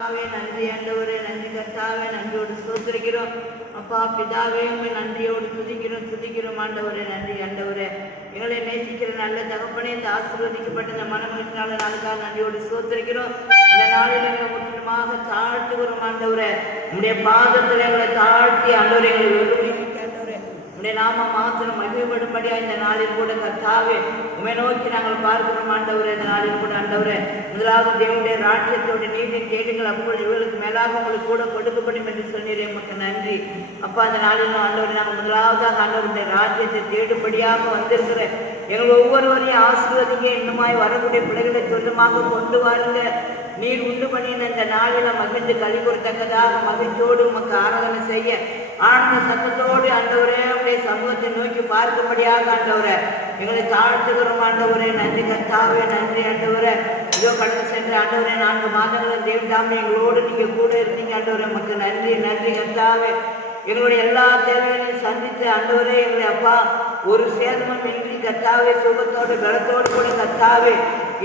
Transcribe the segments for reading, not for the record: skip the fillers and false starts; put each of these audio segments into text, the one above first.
நன்றி ஆண்டவரே, நன்றி கர்த்தாவே, நன்றியோடு ஸ்தோத்திரிக்கிறோம். அப்பா பிதாவே, உண்மை நன்றியோடு துதிக்கிறோம் ஆண்டவரே. நன்றி ஆண்டவரே, எங்களை நேசிக்கிற நல்ல தகப்பனே, இந்த ஆசீர்வதிக்கப்பட்ட இந்த மனமகிழ்ச்சினால நாளுக்காக நன்றியோடு ஸ்தோத்திரிக்கிறோம். இந்த நாளில் எங்களை முற்றிலுமாக தாழ்த்துகிறோம் ஆண்டவரே. உங்களுடைய பாதத்தில் எங்களை தாழ்த்தி ஆண்டவரே, எங்களை உடைய நாம மாத்திரம் மகிழ்ப்படும்படியா இந்த நாளில் கூட கர்த்தாவே உண்மை நோக்கி நாங்கள் பார்க்கிறோம் ஆண்டவரே. இந்த நாளில் கூட ஆண்டவரே, முதலாவது தேவனுடைய ராஜ்யத்தோட நீதி கேடுங்கள், அப்பொழுது இவர்களுக்கு மேலாக உங்களுக்கு கூட கொடுக்கப்படும் என்று சொன்னீரே, உமக்கு நன்றி அப்பா. அந்த நாளில் ஆண்டவரே, நாங்கள் முதலாவதாக ஆண்டவருடைய ராஜ்யத்தை தேடுபடியாக வந்திருக்கிற எங்கள் ஒவ்வொருவரையும் ஆசீர்வதிங்க. இன்னுமாய் வரக்கூடிய பிள்ளைகளை சொந்தமாக கொண்டு வாருங்க. நீர் உண்டு பண்ணின இந்த நாளில் மகிழ்ந்து களி கொடுத்தக்கதாக மகிழ்ச்சியோடு உமக்கு ஆராதனை செய்ய ஆனந்த சத்தத்தோடு ஆண்டவரே உடைய சமூகத்தை நோக்கி பார்க்கும்படியாக ஆண்டவரே எங்களை தாழ்த்துகிறோம் ஆண்டவரே. நன்றி கர்த்தாவே, நன்றி ஆண்டவரே. இதோ கடந்து சென்ற ஆண்டவரே 4 மாதங்களும் தேவதாமே எங்களோடு நீங்கள் கூட இருந்தீங்க ஆண்டவரே, உமக்கு நன்றி. நன்றி கர்த்தாவே, எங்களுடைய எல்லா தேவைகளையும் சந்தித்து ஆண்டவரே எங்களை அப்பா ஒரு சேதமும் இன்றி கர்த்தாவே சுகத்தோடு பலத்தோடு கூட கர்த்தாவே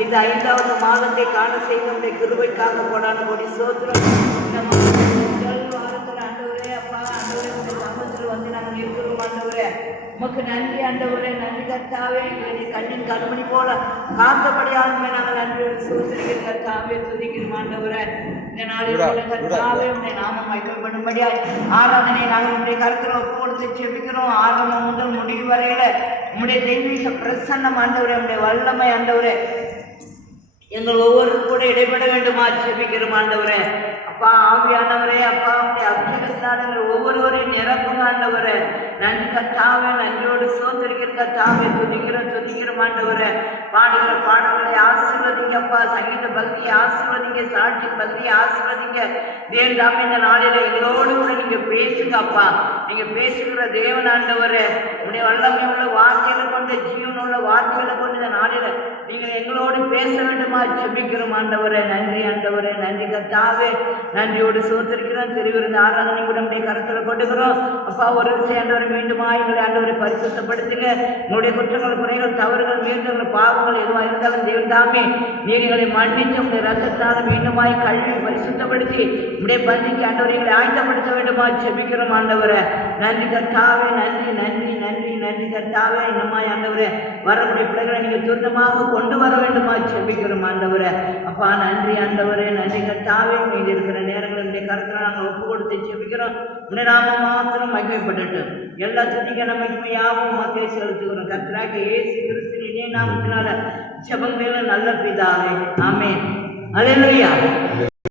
இந்த 5வது மாதத்தை காண செய்த கிருபைக்காக போடான கொடி சோத்திரம். இந்த முதல் வாரத்தில் ஆண்டவரே அப்பா ஆண்டவரே உடைய சமூகத்தில் வந்து நாங்கள் இருக்கிறோம் ஆண்டவரே, உமக்கு நன்றி ஆண்டவரே. நன்றி கர்த்தாவே, எங்களை கண்ணின் கண்மணி போல காத்தபடியாலுமே நாங்கள் நன்றியோடு சோதரிக்கிற கர்த்தாவே துதிக்கிறோம் ஆண்டவரே. இந்த நாளில் கர்த்தாவே உடைய நாமம் மகிமைப்படும்படியாய் ஆராதனை நாங்கள் உடைய கருத்தில் ஒப்பு கொடுத்து செபிக்கிறோம். ஆரம்பம் முதல் முடிவு வரையில உம்முடைய தெய்வீக பிரசன்னம் ஆண்டவரே, உம்முடைய வல்லமை ஆண்டவரே எங்கள் ஒவ்வொருவரும் கூட இடைபெற வேண்டுமா செபிக்கிறோம் ஆண்டவரே. அப்பா ஆவியானவரே, அப்பா உடைய அபிஷேகத்தினால் எங்கள் ஒவ்வொருவரையும் நிரப்புங்க ஆண்டவரே. நன்றி கர்த்தாவே, நன்றியோடு சோதரிக்கிற கர்த்தாவே துதிக்கிறோம் ஆண்டவரே. பாடுகிற பாடல்களை ஆசீர்வதிங்க அப்பா, சங்கீத பக்தியை ஆசீர்வதிங்க, சாட்சி பக்தியை ஆசீர்வதிங்க. தேவதாமே இந்த நாளில் எங்களோடு கூட நீங்க பேசுங்க அப்பா. நீங்க பேசுகிற தேவன் ஆண்டவரே, உடைய வல்லமை உள்ள வார்த்தைகளை கொண்டு ஜீவனுள்ள வார்த்தைகளை கொண்டு இந்த நாளில் நீங்கள் எங்களோடு பேச வேண்டுமா ஜெபிக்கிறோம் ஆண்டவரே. நன்றி ஆண்டவரே, நன்றி கர்த்தாவே, நன்றியோடு சோதரிக்கிறோம். திருவிருந்த ஆராதனை கூட நம்முடைய கருத்தில் கொண்டுக்கிறோம் அப்பா. ஒரு ஆண்டவரை மீண்டுமா எங்களை ஆண்டவரை பரிசுத்தப்படுத்துங்க. உங்களுடைய குற்றங்கள், குறைகள், தவறுகள், மீறுதல்கள், பாவங்கள் எதுவாக இருந்தாலும் தேவதாமே நீர் எங்களை மன்னித்து உங்களுடைய ரத்தத்தினால மீண்டுமாய் கல்வி பரிசுத்தப்படுத்தி உடைய பந்திக்கு ஆண்டவரை எங்களை ஆயத்தப்படுத்த வேண்டுமா ஜெபிக்கிறோம் ஆண்டவரை. நன்றி கர்த்தாவே, நன்றி நன்றி நன்றி நன்றி கர்த்தாவே. இன்னமாய் ஆண்டவரே வரக்கூடிய பிள்ளைகளை நீங்கள் துரிதமாக கொண்டு வர வேண்டுமா ஜெபிக்கிறோம் ஆண்டவரே. அப்பா நன்றி ஆண்டவரே, நன்றி கர்த்தாவே. மீது இருக்கிற நேரங்களுடைய கருத்தில் நாங்கள் ஒப்பு கொடுத்து ஜெபிக்கிறோம். உடைய நாம மாத்திரம் மகிமைப்பட்டு எல்லா துதிக்கான மகிமையாகவும் மக்களே செலுத்துகிறோம். கர்த்தராக இயேசு கிறிஸ்துவின் இணைய நாமத்தினால ஜெபங்கள் நல்ல பிதாவே, ஆமென். அல்லேலூயா.